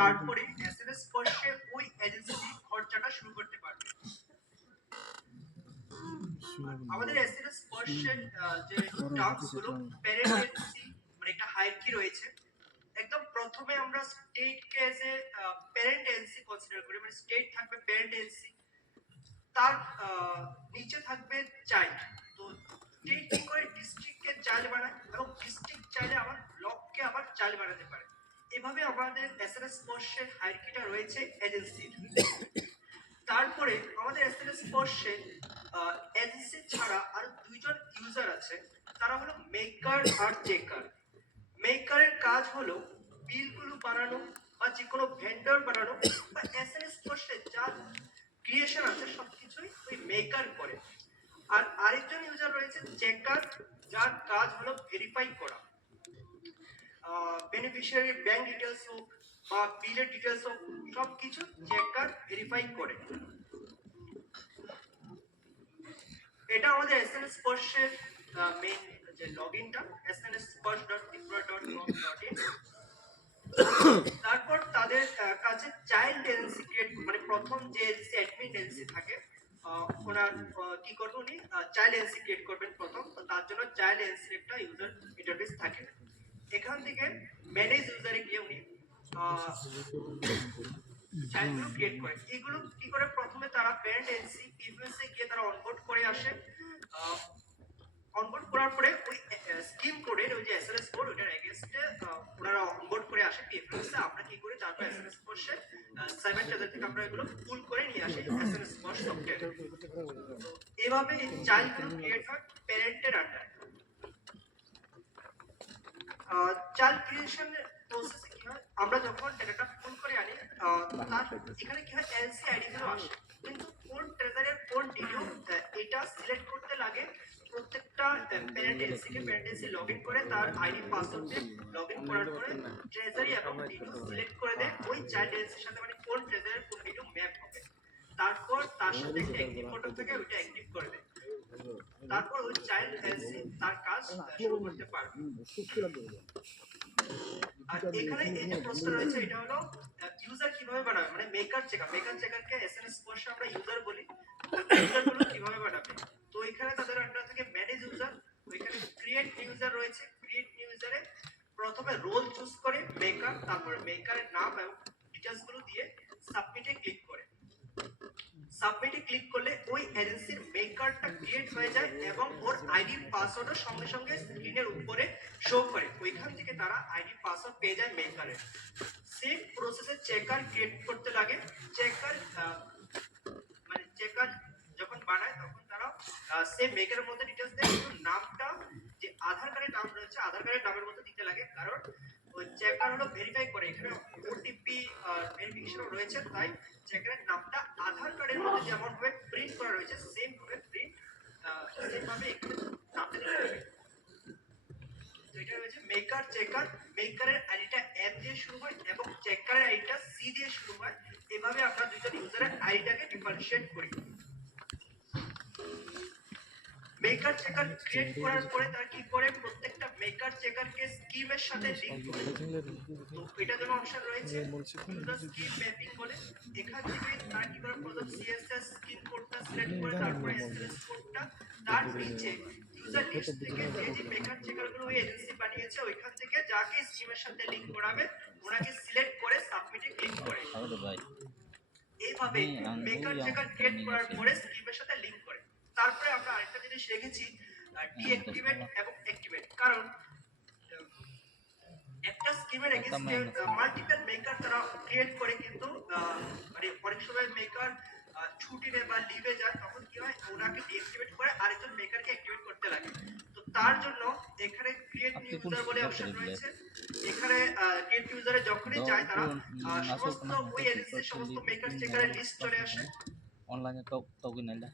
তারপরে এসএনএস স্পর্শে ওই এজেন্সি খরচাটা শুরু করতে পারবে। আমাদের এসএনএস স্পর্শের যে টার্মস গুলো প্যারেন্ট এজেন্সি মানে একটা হায়ারার্কি রয়েছে। একদম প্রথমে আমরা state K as a parent agency consider করি, মানে স্টেট থাকবে প্যারেন্ট এজেন্সি, তার নিচে থাকবে চাইল্ড। তো স্টেট কি করে ডিস্ট্রিক্টকে চাইল্ড বানায় এবং ডিস্ট্রিক্ট চাইলে আবার ব্লককে আবার চাইল্ড বানাতে পারে। এভাবে আমাদের এসএনএস স্পর্শের হায়ারার্কিটা রয়েছে এজেন্সির। তারপরে আমাদের এসএনএস স্পর্শে এজেন্সি ছাড়া আর দুইজন ইউজার আছে, তারা হলো মেকার আর চেকার। মেকারের কাজ হলো বিলগুলো বানানো বা যে কোনো ভেন্ডর বানানো বা এসএনএস স্পর্শে যা ক্রিয়েশন আছে সবকিছুই ওই মেকার করে। আর আরেকজন ইউজার রয়েছে চেকার, যার কাজ হলো ভেরিফাই করা। বেনিফিশিয়ারি ব্যাংক ডিটেইলস হোক বা বিলের ডিটেইলস হোক, সবকিছু চেকার ভেরিফাই করে। এটা আমাদের এসএনএস স্পর্শের মেইন যে লগইনটা snsposh.wipro.com.in। তারপর তাদের কাছে চাইল্ড এজেন্সি ক্রিয়েট, মানে প্রথম যে অ্যাডমিন এজেন্সি থাকে ওনার কি করবে, উনি চাইল্ড এজেন্সি ক্রিয়েট করবেন প্রথম। তো তার জন্য চাইল্ড এজেন্সির একটা ইউজার ইন্টারফেস থাকে। এখান থেকে ম্যানেজ ইউজারে গিয়ে উনি চাইল্ডগুলো ক্রিয়েট করে। এগুলো কি করে, প্রথমে তারা প্যারেন্ট এজেন্সি পিএফএস এ গিয়ে তারা অনবোর্ড করে আসে। অনবোর্ড করার পরে ওই স্কিম কোডের ওই যে এসএনএস কোড ওটার এগেইনস্টে ওনারা অনবোর্ড করে আসে পিএফএস এ। আমরা কি করি, তারপর এসএনএস কোডে 7 ট্রেজার থেকে আমরা এগুলো পুল করে নিয়ে আসি এসএনএস কোড সফটওয়্যারে। তো এভাবে এই চাইল্ডগুলো ক্রিয়েট হয় প্যারেন্টের আন্ডারে। চাইল্ড ক্রিয়েশন প্রসেসে কি হয়, আমরা যখন ডেটাটা পুল করে আনি তার এখানে কি হয় এলসি আইডি গুলো আসে, কিন্তু কোন ট্রেজারের কোন ডিটিও এটা সিলেক্ট করতে লাগে। প্রত্যেকটা প্যারেন্ট এজেন্সি লগইন করে তার আইডি পাসওয়ার্ড দিয়ে লগইন করার পরে ট্রেজারি এবং ডিটিও সিলেক্ট করে দেয় ওই চাইল্ড এজেন্সির সাথে, মানে কোন ট্রেজারের কোন ডিটিও ম্যাপ হবে। তারপর তার সাথে একটা অ্যাক্টিভ ফটো থেকে ওইটা অ্যাক্টিভ করে দেয়। তারপর ওই চাইল্ড এজেন্সি তার কাজ শুরু করতে পারবে। আর এখানে এই যে প্রশ্ন রয়েছে, এটা হলো ইউজার কিভাবে বানাবে, মানে মেকার চেকারকে এসএনএস স্পর্শে আমরা ইউজার বলি। ইউজার গুলো কিভাবে বানাবে, তো এখানে তাদের আন্ডার থেকে ম্যানেজ ইউজার, ওইখানে ক্রিয়েট ইউজার রয়েছে। ক্রিয়েট ইউজারে প্রথমে রোল চুজ করে মেকার, তারপর মেকারের নাম এবং ডিটেইলস গুলো দিয়ে সাবমিটে ক্লিক করে। সাবমিটে ক্লিক করলে ওই এজেন্সির মেকারটা ক্রিয়েট হয়ে যায় এবং ওর আইডি পাসওয়ার্ডও সঙ্গে সঙ্গে স্ক্রিনের উপরে শো করে। ওইখান থেকে তারা আইডি পাসওয়ার্ড পেয়ে যায় মেকারের। সেম প্রসেসে চেকার ক্রিয়েট করতে লাগে। চেকার মানে চেকার যখন বানায় তখন তারা সেম মেকারের মধ্যে ডিটেইলস দেয়, কিন্তু নামটা যে আধার কার্ডের নাম রয়েছে আধার কার্ডের নামের মধ্যে দিতে লাগে, কারণ ওই চেকার হলো ভেরিফাই করে। এখানে ওটিপি ভেরিফিকেশন রয়েছে, তাই চেকারের নামটা আধার কার্ডের মধ্যে যেমন ভাবে প্রিন্ট করা রয়েছে সেম ভাবে এখানে নামটা দিতে হবে। তো এটা রয়েছে মেকার চেকার। মেকারের আইডিটা এম দিয়ে শুরু হয় এবং চেকারের আইডিটা সি দিয়ে শুরু হয়। এভাবে আমরা দুইজন ইউজারের আইডিটাকে ডিফারেনশিয়েট করি। মেকার চেকার ক্রিয়েট করার পরে তার কি করে, প্রত্যেকটা মেকার চেকারকে স্কিমের সাথে লিংক করে। তো এটা যেমন অপশন রয়েছে ইউজার স্কিম ম্যাপিং বলে। এখান থেকে তার কি করে, প্রথম সিএসএস স্কিম কোডটা সিলেক্ট করে তারপরে এসএলএস কোডটা, তার নিচে ইউজার লিস্ট থেকে যে যে মেকার চেকারগুলো ওই এজেন্সি বানিয়েছে ওইখান থেকে যাকে স্কিমের সাথে লিংক করাবে ওনাকে সিলেক্ট করে সাবমিটে ক্লিক করে। এইভাবে মেকার চেকার ক্রিয়েট করার পরে স্কিমের সাথে লিংক করে। তারপরে আমরা আরেকটা জিনিস রেখেছি ডিঅ্যাক্টিভেট এবং অ্যাক্টিভেট। কারণ একটা স্কিমের এগেইনস্টে মাল্টিপল মেকার তারা ক্রিয়েট করে, কিন্তু মানে অনেক সময় মেকার ছুটি নেয় বা লিভে যায়, তখন কি হয় ওনাকে ডিঅ্যাক্টিভেট করে আরেকজন মেকারকে অ্যাক্টিভেট করতে লাগে। তো তার জন্য এখানে ক্রিয়েট নিউ ইউজার বলে অপশন রয়েছে। এখানে ক্রিয়েট ইউজারে যখনই যায় তারা সমস্ত ওই এজেন্সির সমস্ত মেকার চেকারের লিস্ট চলে আসে অনলাইনে তো কিনাইলা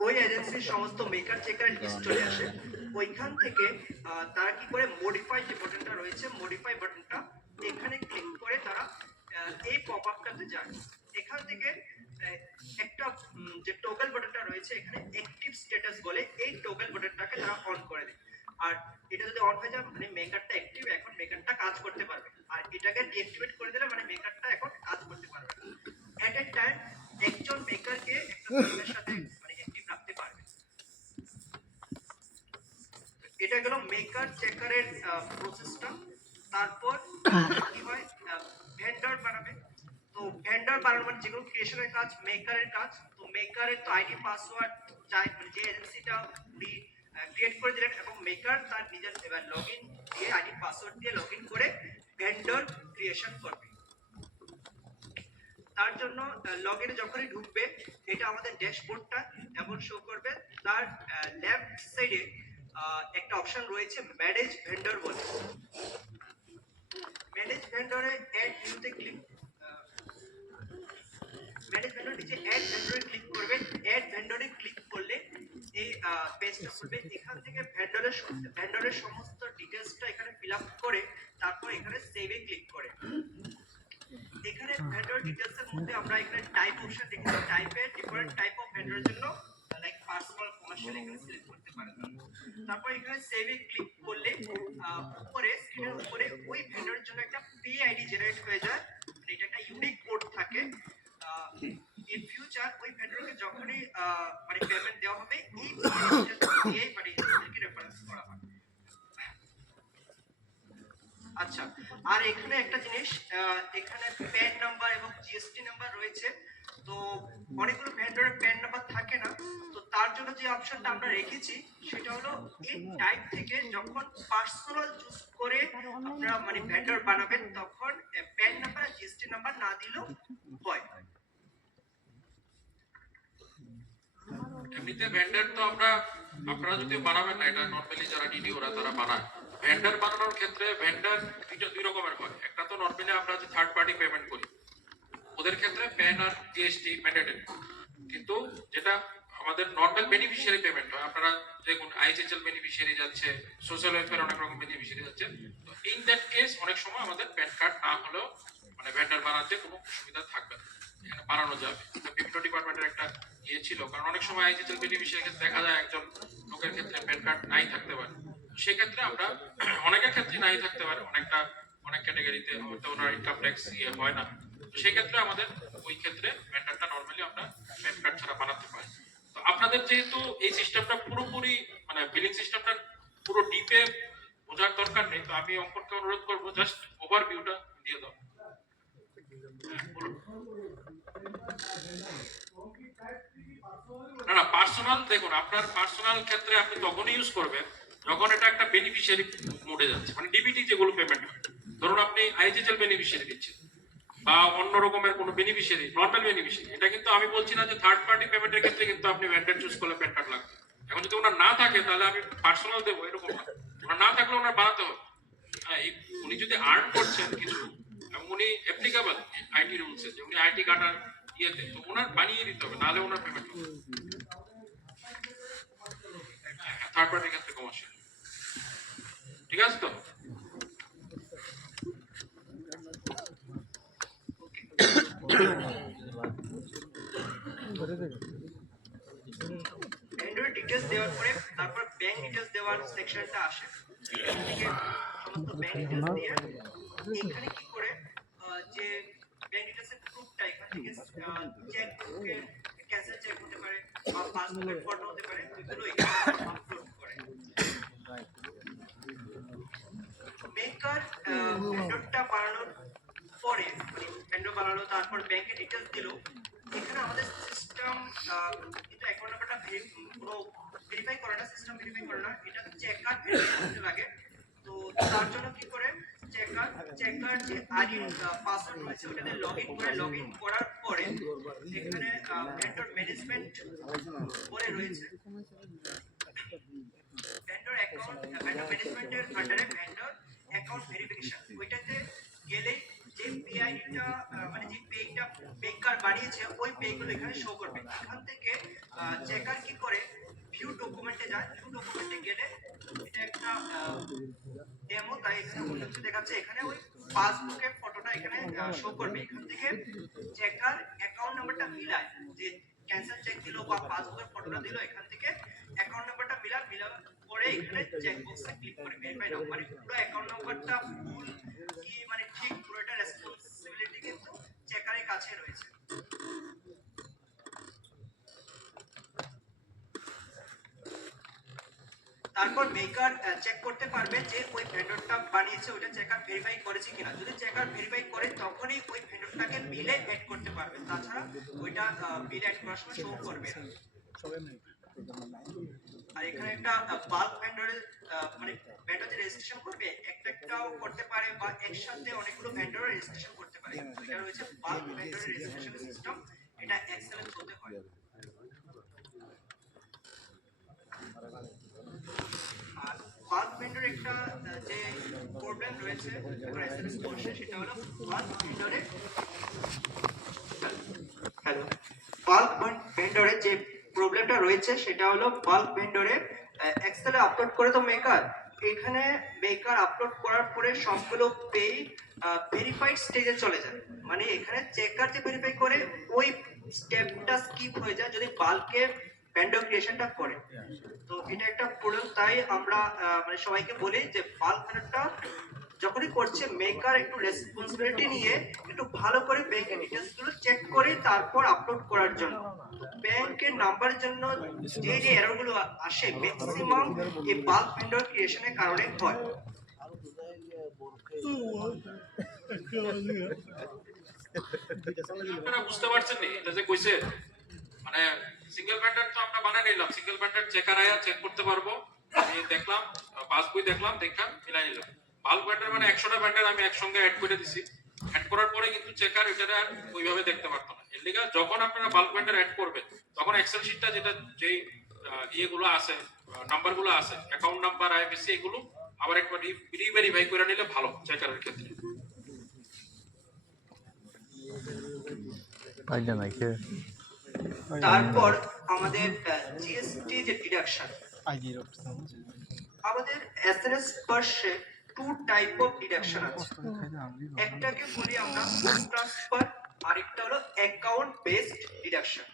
ওই এজেন্সির সমস্ত মেকার চেকারের লিস্ট চলে আসে। ওইখান থেকে তারা কি করে মডিফাই যে বাটনটা রয়েছে মডিফাই বাটনটা এখানে ক্লিক করে তারা এই পপআপটাতে যায়। এখান থেকে একটা যে টগল বাটনটা রয়েছে এখানে অ্যাক্টিভ স্ট্যাটাস বলে, এই টগল বাটনটাকে তারা অন করে দেয়। আর এটা যদি অন হয়ে যায় মানে মেকারটা অ্যাক্টিভ, এখন মেকারটা কাজ করতে পারবে। আর এটাকে ডিঅ্যাক্টিভেট করে দিলে মানে মেকারটা এখন কাজ করতে পারবে না। এট এ টাইম একজন মেকারকে একটা ফিল্মের সাথে মানে অ্যাক্টিভ রাখতে পারবে। এটা গেল মেকার চেকারের প্রসেসটা। তারপর কি হয়, ভেন্ডর বানাবে। তো ভেন্ডর বানানো মানে যেগুলো ক্রিয়েশনের কাজ মেকারের কাজ। তো মেকারের তো আইডি পাসওয়ার্ড চাই, মানে যে এজেন্সিটা উনি ক্রিয়েট করে দিলেন, এবং মেকার তার নিজের এবার লগইন দিয়ে আইডি পাসওয়ার্ড দিয়ে লগইন করে ভেন্ডর ক্রিয়েশন করবে। তার জন্য লগইনে যখনই ঢুকবে এটা আমাদের ড্যাশবোর্ডটা এমন শো করবে। তার লেফট সাইডে একটা অপশন রয়েছে ম্যানেজ ভেন্ডর বলে। ম্যানেজ ভেন্ডরে অ্যাড নিউতে ক্লিক, ম্যানেজ ভেন্ডর নিচে অ্যাড ভেন্ডরে ক্লিক করবেন। অ্যাড ভেন্ডরে ক্লিক করলে এই পেজটা খুলবে। এখান থেকে ভেন্ডরের সমস্ত ডিটেইলসটা এখানে ফিল আপ করে তারপর এখানে সেভে ক্লিক করে এখানে ভেন্ডর ডিটেইলস এর মধ্যে আমরা এখানে টাইপ অপশন দেখেছি। টাইপের ডিফারেন্ট টাইপ অফ ভেন্ডরের জন্য লাইক পার্সোনাল কমার্শিয়াল এখানে সিলেক্ট করতে পারেন। তারপর এখানে সেভে ক্লিক করলে উপরে স্ক্রিনের উপরে ওই ভেন্ডরের জন্য একটা পে আইডি জেনারেট হয়ে যায়। মানে এটা একটা ইউনিক কোড থাকে। ইন ফিউচার ওই ভেন্ডরকে যখনই মানে পেমেন্ট দেওয়া হবে এই দিয়ে মানে এটাকে রেফারেন্স করা হয়। আচ্ছা, আর এখানে একটা জিনিস, এখানে প্যান নাম্বার এবং জিএসটি নাম্বার রয়েছে। তো অনেকগুলো ভেন্ডরের প্যান নাম্বার থাকে না, তো তার জন্য যে অপশনটা আমরা রেখেছি সেটা হলো এই টাইপ থেকে যখন পার্সোনাল চুজ করে আপনারা মানে ভেন্ডর বানাবেন তখন প্যান নাম্বার আর জিএসটি নাম্বার না দিলেও হয়। এমনিতে ভেন্ডর তো আপনারা যদি বানাবেন না, এটা নরমালি যারা ডিডি ওরা তারা বানায়। ভেন্ডর বানানোর ক্ষেত্রে ভেন্ডর দুই রকমের হয়। একটা তো নরমালি আমরা যে থার্ড পার্টি পেমেন্ট করি ওদের ক্ষেত্রে প্যান আর জিএসটি ম্যান্ডেটরি, কিন্তু যেটা আমাদের নর্মাল বেনিফিশিয়ারি পেমেন্ট হয়, আপনারা দেখুন আইএইচএল বেনিফিশিয়ারি যাচ্ছে, সোশ্যাল ওয়েলফেয়ার অনেক রকম বেনিফিশিয়ারি যাচ্ছে। তো ইন দ্যাট কেস অনেক সময় আমাদের প্যান কার্ড না হলেও মানে ভেন্ডর বানাতে কোনো অসুবিধা থাকবে না, এখানে বানানো যাবে। বিভিন্ন ডিপার্টমেন্টের একটা ইয়ে ছিল, কারণ অনেক সময় আইএইচএল বেনিফিশিয়ারি ক্ষেত্রে দেখা যায় একজন লোকের ক্ষেত্রে প্যান কার্ড নাই থাকতে পারে। সেক্ষেত্রে আমরা অনেকের ক্ষেত্রে নাই থাকতে পারে, অনেক ক্যাটাগরিতে হয়তো ওনার ইনকাম ট্যাক্স ইয়ে হয় না। সেই ক্ষেত্রে আমাদের ওই ক্ষেত্রে ভেন্ডরটা নরমালি আমরা প্যান কার্ড ছাড়া বানাতে পারি। তো আপনাদের যেহেতু এই সিস্টেমটা পুরোপুরি মানে বিলিং সিস্টেমটা পুরো ডিপে বোঝার দরকার নেই, তো আমি অঙ্কনকে অনুরোধ করবো জাস্ট ওভারভিউটা দিয়ে দাও। না না, পার্সোনাল দেখুন, আপনার পার্সোনাল ক্ষেত্রে আপনি তখনই ইউজ করবেন যখন এটা একটা বেনিফিশিয়ারি মোডে যাচ্ছে, মানে ডিবিটি যেগুলো পেমেন্ট হয়। ধরুন আপনি আইএইচএল বেনিফিশিয়ারি দিচ্ছেন বা অন্য রকমের কোনো বেনিফিশিয়ারি, নর্মাল বেনিফিশিয়ারি, এটা কিন্তু আমি বলছি না যে থার্ড পার্টি পেমেন্টের ক্ষেত্রে কিন্তু আপনি ভেন্ডর চুজ করলে প্যান কার্ড লাগবে। এখন যদি ওনার না থাকে তাহলে আমি পার্সোনাল দেবো এরকম না, ওনার না থাকলে ওনার বানাতে হবে। হ্যাঁ, উনি যদি আর্ন করছেন কিছু এবং উনি অ্যাপ্লিকেবল আইটি রুলসে, যে উনি আইটি কাটার ইয়েতে, তো ওনার বানিয়ে দিতে হবে, নাহলে ওনার পেমেন্ট হবে। থার্ড পার্টির ক্ষেত্রে কমার্শিয়াল, ঠিক আছে তো? ভেন্ডর ডিটেইলস দেওয়ার পরে তারপর ব্যাংক ডিটেইলস দেওয়ার সেকশনটা আসে। এখান থেকে সমস্ত ব্যাংক ডিটেইলস দিয়ে এখানে কি করে যে ব্যাংক ডিটেইলসের প্রুফটা এখান থেকে চেক বুকের ক্যান্সেল চেক হতে পারে বা পাসবুকের ফটো হতে পারে, ওইগুলো এখানে আপলোড করে। মেকার ভেন্ডরটা বানানোর পরে মানে ভেন্ডর বানানো তারপর ব্যাংকের ডিটেইলস দিল। এখানে আমাদের সিস্টেম কিন্তু অ্যাকাউন্ট নাম্বারটা পুরো ভেরিফাই করে না, সিস্টেম ভেরিফাই করে না, এটা চেকার ভেরিফাই করতে লাগে। তো তার জন্য কি করে চেকার যে আইডি পাসওয়ার্ড রয়েছে ওটাতে লগইন করার পরে এখানে ভেন্ডর ম্যানেজমেন্ট বলে রয়েছে। ভেন্ডর অ্যাকাউন্ট ভেন্ডর ম্যানেজমেন্টের আন্ডারে ভেন্ডর অ্যাকাউন্ট ভেরিফিকেশন, ওইটাতে গেলে যে পে আইডিটা মানে যে পেটা মেকার বানিয়েছে ওই পেগুলো এখানে শো করবে। এখান থেকে চেকার কি করে ভিউ ডকুমেন্টে যায়, ভিউ ডকুমেন্টে গেলে এটা একটা ডেমো, তাই এখানে অন্য কিছু দেখাচ্ছে। এখানে ওই পাসবুকের ফটোটা এখানে শো করবে। এখান থেকে চেকার অ্যাকাউন্ট নাম্বারটা মিলায়, যে ক্যান্সেল চেক দিল বা পাসবুকের ফটোটা দিল, এখান থেকে অ্যাকাউন্ট নাম্বারটা মিলা করে করে এখানে চেক বক্সে ক্লিক করে ভেরিফাই নাও, মানে পুরো অ্যাকাউন্ট নাম্বারটা ভুল কি মানে ঠিক পুরোটা রেসপন্সিবিলিটি কিন্তু চেকারের কাছে রয়েছে। তারপর মেকার চেক করতে পারবে যে ওই ভেন্ডরটা বানিয়েছে ওটা চেকার ভেরিফাই করেছে কিনা। যদি চেকার ভেরিফাই করে তখনই ওই ভেন্ডরটাকে বিলে অ্যাড করতে পারবে, তাছাড়া ওইটা বিলে অ্যাড করার সময় শো করবে না। আর এখানে একটা বাল্ক ভেন্ডরের মানে ভেন্ডর যে রেজিস্ট্রেশন করবে একটাও করতে পারে বা একসাথে অনেকগুলো ভেন্ডরের রেজিস্ট্রেশন করতে পারে, এটা রয়েছে বাল্ক ভেন্ডরের রেজিস্ট্রেশন সিস্টেম, এটা এক্সেলেন্ট হতে হয়। আর বাল্ক ভেন্ডর একটা যে প্রবলেম রয়েছে এসএমএস কোর্সে, সেটা হলো বাল্ক ভেন্ডরে ভেন্ডরের যে প্রবলেমটা রয়েছে সেটা হলো বাল্ক ভেন্ডরে এক্সেলে আপলোড করে তো মেকার, এখানে মেকার আপলোড করার পরে সবগুলো পেজ ভেরিফাইড স্টেজে চলে যায়, মানে এখানে চেকার যে ভেরিফাই করে ওই স্টেপটা স্কিপ হয়ে যায় যদি বাল্কে ভেন্ডর ক্রিয়েশনটা করে। তো এটা একটা প্রবলেম, তাই আমরা মানে সবাইকে বলি যে বাল্ক ভেন্ডরটা যখনই করছে মেকার একটু রেসপন্সিবিলিটি নিয়ে একটু ভালো করে ব্যাংকের ডিটেইলস গুলো চেক করে তারপর আপলোড করার জন্য। ব্যাংকের নাম্বারের জন্য যে যে এরর গুলো আসে ম্যাক্সিমাম এই বাল্ক ভেন্ডর ক্রিয়েশনের কারণে হয়। আপনারা বুঝতে পারছেন নি এটা যে কইছে, মানে সিঙ্গেল ভেন্ডর তো আমরা বানাই নিলাম, সিঙ্গেল ভেন্ডর চেকার আয়া চেক করতে পারবো, আমি দেখলাম পাসবই দেখলাম দেখা মিলাই নিলাম। বাল্ক ভেন্ডর মানে 100টা ভেন্ডর আমি একসঙ্গে অ্যাড করে দিছি, অ্যাড করার পরে কিন্তু চেকার এটা আর ওইভাবে দেখতে পারতো না। এর লিগে যখন আপনারা বাল্ক ভেন্ডর অ্যাড করবেন তখন এক্সেল শিটটা যেটা যেই ইয়েগুলো আছে নাম্বারগুলো আছে অ্যাকাউন্ট নাম্বার আইএফএসসি এগুলো আবার একবার রিভেরিফাই করে নিলে ভালো চেকারের ক্ষেত্রে। তারপর আমাদের জিএসটি যে ডিডাকশন, আমাদের এসএনএস পার্সে টু টাইপ অফ ডিডাকশন আছে, একটাকে বলি আমরা বুক ট্রান্সফার, আরেকটা হলো অ্যাকাউন্ট বেসড ডিডাকশন।